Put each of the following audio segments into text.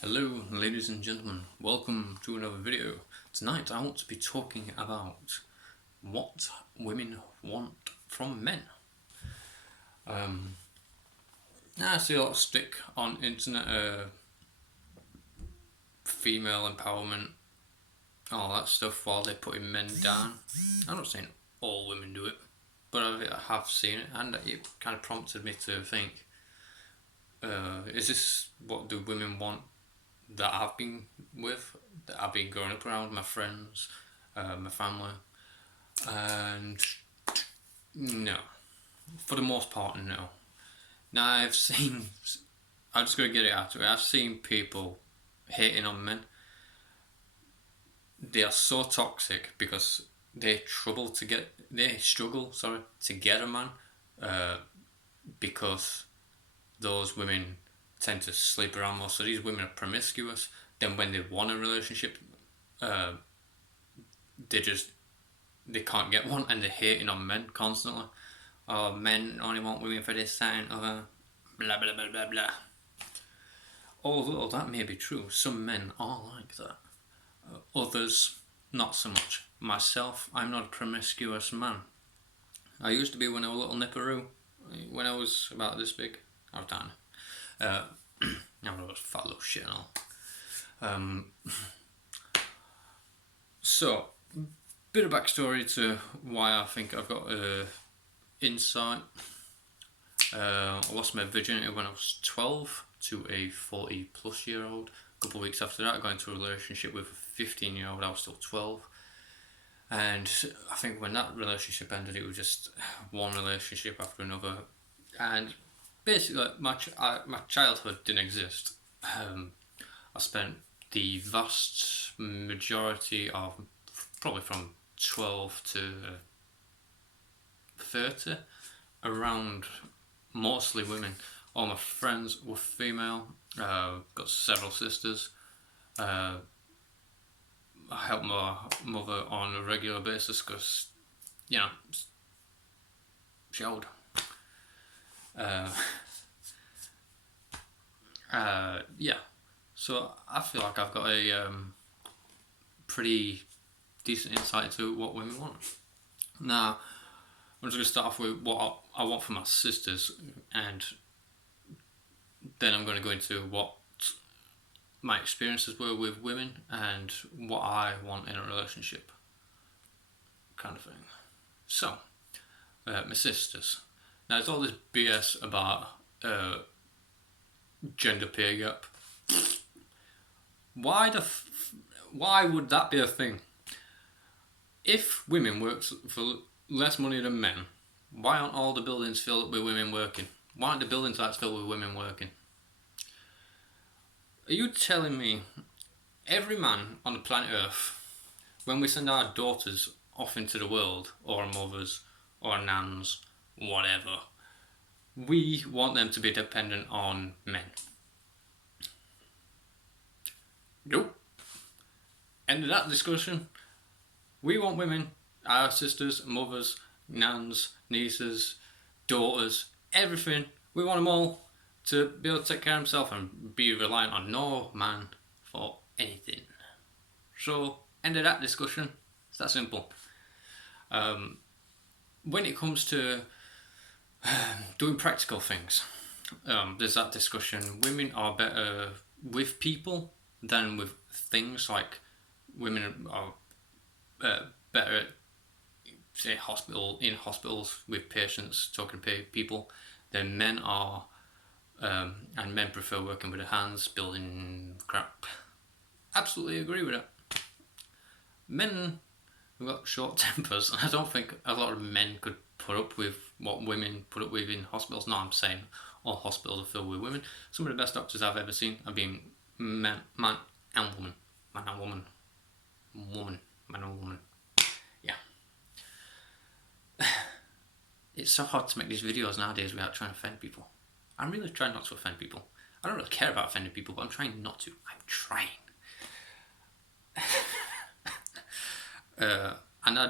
Hello ladies and gentlemen, welcome to another video. Tonight I want to be talking about what women want from men. Now I see a lot of stick on internet, female empowerment, all that stuff while they're putting men down. I'm not saying all women do it, but I have seen it and it kind of prompted me to think, is this what do women want that I've been with, that I've been growing up around, my friends, my family, and no, for the most part, no. Now I'm just going to get it out of it, I've seen people hating on men. They are so toxic because they struggle to get a man, because those women tend to sleep around most. So these women are promiscuous. Then when they want a relationship, they can't get one, and they're hating on men constantly. Oh, men only want women for this, that, and other, blah blah blah blah blah. Although that may be true, some men are like that. Others, not so much. Myself, I'm not a promiscuous man. I used to be when I was a little nipperoo. When I was about this big, I was tiny. I was fat little shit and all. So, bit of backstory to why I think I've got insight. I lost my virginity when I was 12 to a 40 plus year old. A couple of weeks after that, I got into a relationship with a 15-year-old. I was still 12. And I think when that relationship ended, it was just one relationship after another. And basically, my childhood didn't exist. I spent the vast majority of, probably from 12 to 30, around mostly women. All my friends were female. Got several sisters. I help my mother on a regular basis because, she's old. Yeah. So I feel like I've got a pretty decent insight into what women want. Now, I'm just going to start off with what I want from my sisters, and then I'm going to go into what my experiences were with women and what I want in a relationship, kind of thing. So, my sisters. Now, there's all this BS about gender pay gap. Why would that be a thing? If women work for less money than men, why aren't all the buildings filled up with women working? Why aren't the building sites filled with women working? Are you telling me every man on the planet Earth, when we send our daughters off into the world, or our mothers, or our nans, whatever, we want them to be dependent on men? Nope. End of that discussion. We want women, our sisters, mothers, nans, nieces, daughters, everything. We want them all to be able to take care of themselves and be reliant on no man for anything. So, end of that discussion. It's that simple. When it comes to doing practical things, there's that discussion. Women are better with people than with things. Like, women are better at, say, in hospitals with patients, talking to people, than men are, and men prefer working with their hands, building crap. Absolutely agree with that. Men have got short tempers, and I don't think a lot of men could put up with what women put up with in hospitals. No, I'm saying all hospitals are filled with women. Some of the best doctors I've ever seen have been man and woman. Man and woman. Man and woman. Yeah. It's so hard to make these videos nowadays without trying to offend people. I'm really trying not to offend people. I don't really care about offending people, but I'm trying not to. I'm trying. And I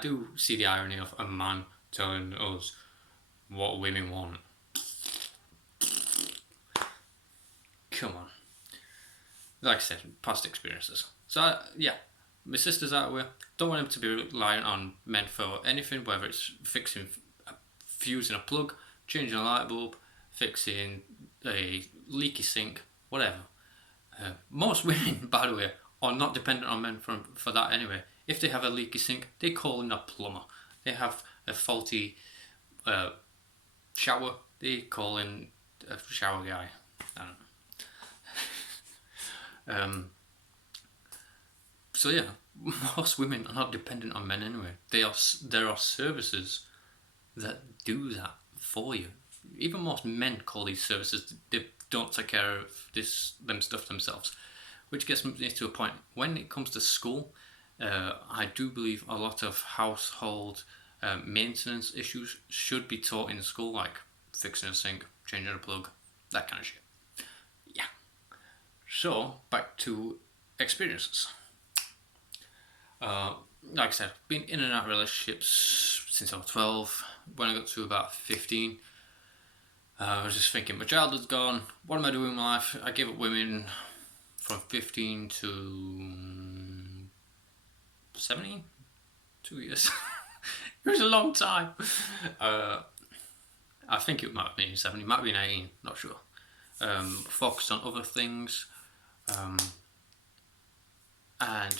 do see the irony of a man telling us what women want. Come on. like I said, past experiences. So yeah, my sister's out of way. Don't want him to be relying on men for anything, whether it's fixing, fusing a plug, changing a light bulb, fixing a leaky sink, whatever. Most women, by the way, are not dependent on men for that anyway. If they have a leaky sink, they call in a plumber. They have a faulty shower, they call in a shower guy. I don't know. So yeah, most women are not dependent on men anyway. There are services that do that for you. Even most men call these services. They don't take care of them stuff themselves, which gets me to a point. When it comes to school, I do believe a lot of household maintenance issues should be taught in school, like fixing a sink, changing a plug, that kind of shit. Yeah. So back to experiences. Like I said, been in and out of relationships since I was 12. When I got to about 15, I was just thinking, my childhood's gone. What am I doing in my life? I gave up women from 15 to 17. 2 years. It was a long time. I think it might have been 17, it might have been 18, not sure. Focused on other things. And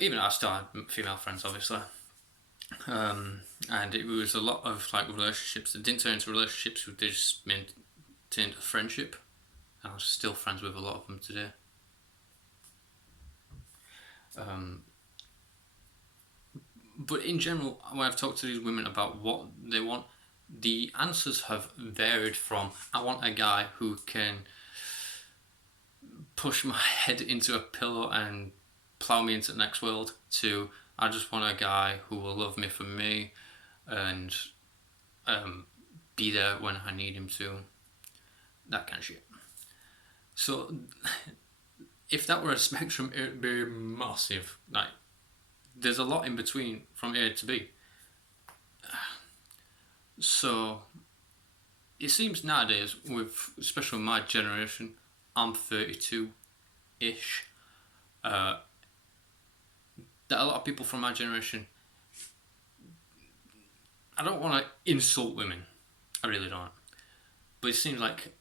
even I still had female friends, obviously. And it was a lot of like relationships that didn't turn into relationships, they just maintained a friendship. And I'm still friends with a lot of them today. But in general, when I've talked to these women about what they want, the answers have varied from I want a guy who can push my head into a pillow and plow me into the next world to I just want a guy who will love me for me and be there when I need him to. That kind of shit. So if that were a spectrum, it would be massive. Like, there's a lot in between from A to B. So it seems nowadays, especially my generation, I'm 32-ish, that a lot of people from my generation, I don't want to insult women, I really don't, but it seems like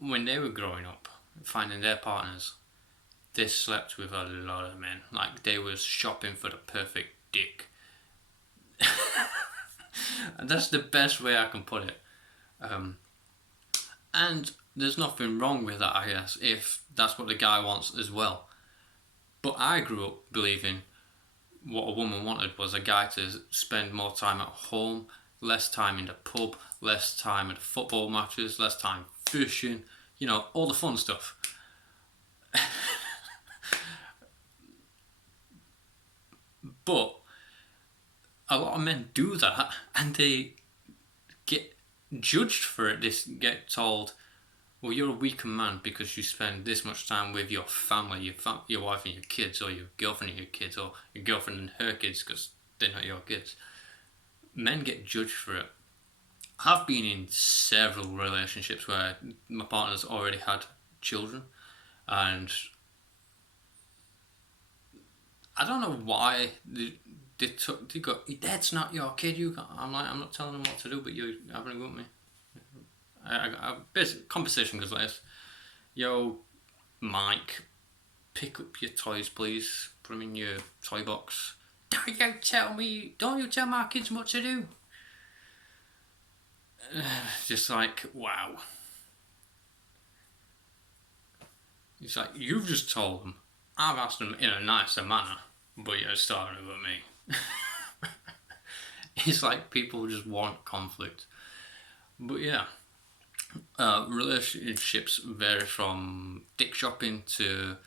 when they were growing up, finding their partners, they slept with a lot of men. Like, they was shopping for the perfect dick. And that's the best way I can put it. And there's nothing wrong with that, I guess, if that's what the guy wants as well. But I grew up believing what a woman wanted was a guy to spend more time at home, less time in the pub, less time at football matches, less time fishing, all the fun stuff. But a lot of men do that and they get judged for it. They get told, well, you're a weaker man because you spend this much time with your family, your wife and your kids, or your girlfriend and your kids, or your girlfriend and her kids because they're not your kids. Men get judged for it. I've been in several relationships where my partner's already had children, and I don't know why they go, that's not your kid. I'm like, I'm not telling them what to do, but you're having a go at me. I basic conversation goes like this: yo, Mike, pick up your toys, please. Put them in your toy box. Don't you tell my kids what to do. Just like, wow. It's like, you've just told them. I've asked them in a nicer manner, but you're starting with me. It's like people just want conflict. But yeah, relationships vary from dick shopping to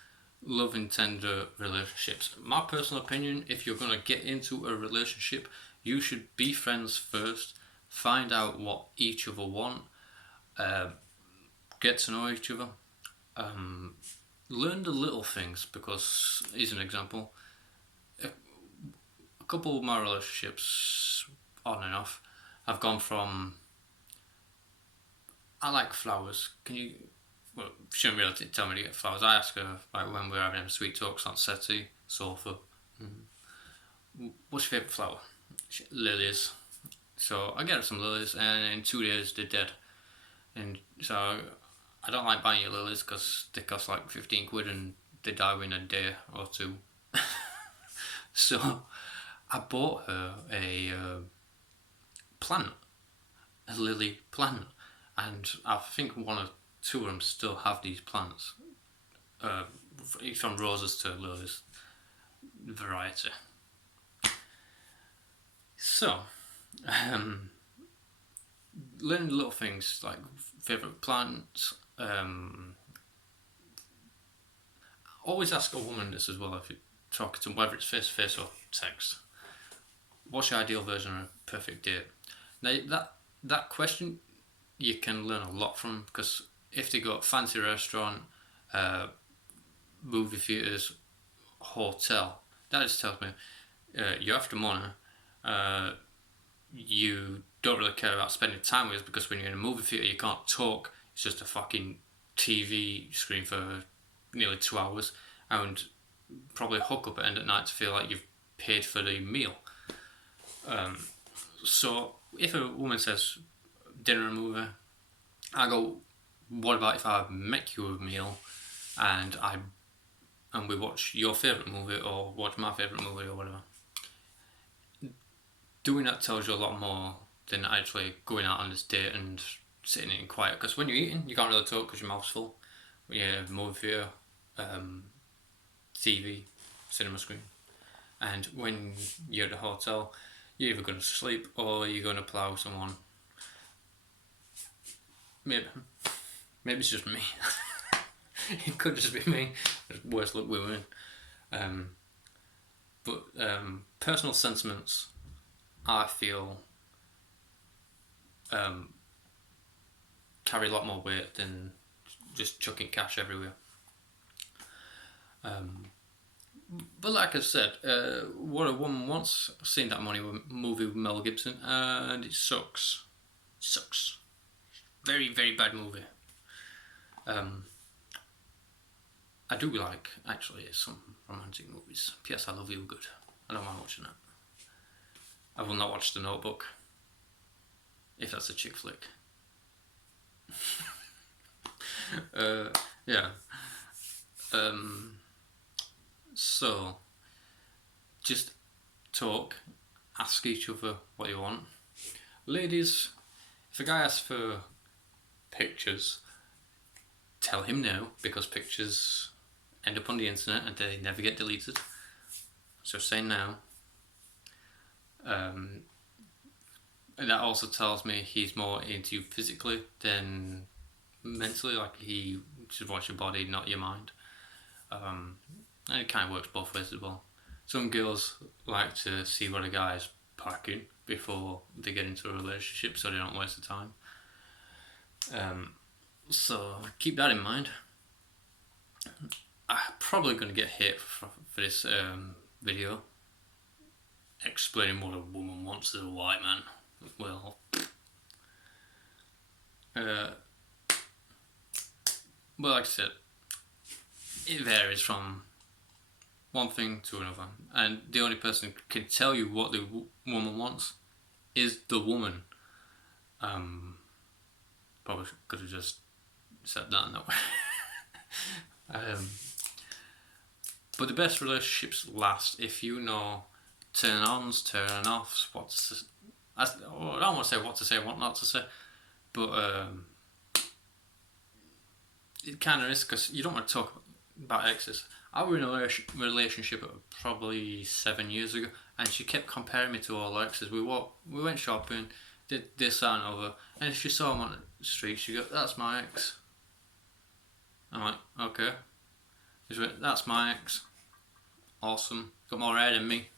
love and tender relationships. My personal opinion, if you're going to get into a relationship, you should be friends first, find out what each other want, get to know each other, learn the little things, because, here's an example, a couple of my relationships, on and off, have gone from, I like flowers, well, she shouldn't really tell me to get flowers. I ask her like when we're having sweet talks on settee, sofa. What's your favourite flower? Lilies. So I get her some lilies, and in 2 days they're dead. And so I don't like buying you lilies because they cost like 15 quid and they die within a day or two. So I bought her a plant, a lily plant, and I think one or two of them still have these plants. From roses to lilies, variety. So, learning little things like favourite plants. Always ask a woman this as well if you're talking to them, whether it's face to face or text. What's your ideal version of a perfect date? Now that question you can learn a lot from, because if they got fancy restaurant, movie theatres, hotel, that just tells me you're after money. You don't really care about spending time with us, because when you're in a movie theatre you can't talk. It's just a fucking TV screen for nearly 2 hours, and probably hook up at the end at night to feel like you've paid for the meal. So if a woman says dinner and movie, I go, what about if I make you a meal and we watch your favourite movie or watch my favourite movie or whatever? Doing that tells you a lot more than actually going out on this date and sitting in quiet. Because when you're eating, you can't really talk because your mouth's full. Yeah, movie theatre, TV, cinema screen. And when you're at a hotel, you're either going to sleep or you're going to plough someone. Maybe it's just me. It could just be me. Worst luck with women. But personal sentiments, I feel, carry a lot more weight than just chucking cash everywhere. But like I said, What a Woman Wants, I've seen that movie with Mel Gibson, and it sucks. It sucks. Very, very bad movie. I do like, actually, some romantic movies. P.S. I Love You good. I don't mind watching that. I will not watch The Notebook, if that's a chick flick. Yeah. So, just talk, ask each other what you want. Ladies, if a guy asks for pictures, tell him no, because pictures end up on the internet and they never get deleted. So say no. And that also tells me he's more into you physically than mentally, like he just wants your body, not your mind. And it kind of works both ways as well. Some girls like to see what a guy's packing before they get into a relationship, so they don't waste the time. So keep that in mind. I'm probably going to get hit for this video explaining what a woman wants as a white man. Well, like I said, it varies from one thing to another, and the only person who can tell you what the woman wants is the woman. Probably could have just said that in that way. But the best relationships last if you know turn-ons, turn-offs, I don't want to say what to say, what not to say, but it kind of is, because you don't want to talk about exes. I was in a relationship probably 7 years ago, and she kept comparing me to all her exes. We went shopping, did this, that and other, and if she saw him on the street, she'd go, "That's my ex." I'm like, okay. She went, "That's my ex." Awesome. Got more hair than me.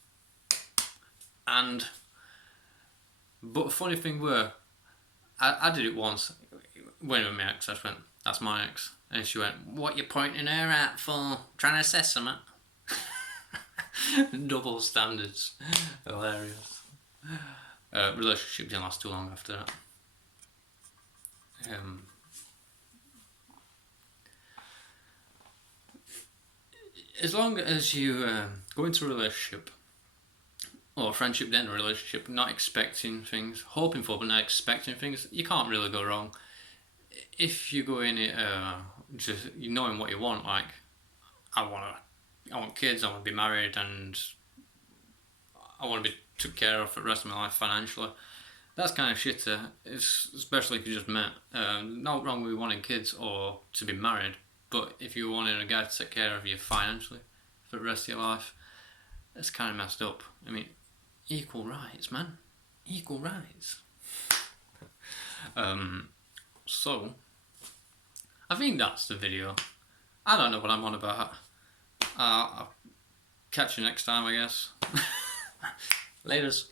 But the funny thing were, I did it once. When with my ex, I just went, "That's my ex." And she went, "What you pointing her at for? Trying to assess something?" Double standards. Hilarious. Relationship didn't last too long after that. as long as you go into a relationship or a friendship, then a relationship, not expecting things, hoping for but not expecting things, you can't really go wrong. If you go in it just knowing what you want, like I want kids, I want to be married, and I want to be took care of for the rest of my life financially. That's kind of shit. Especially if you just met. Not wrong with wanting kids or to be married, but if you're wanting a guy to take care of you financially for the rest of your life, that's kind of messed up. I mean, equal rights, man. Equal rights. So, I think that's the video. I don't know what I'm on about. I'll catch you next time, I guess. Laters.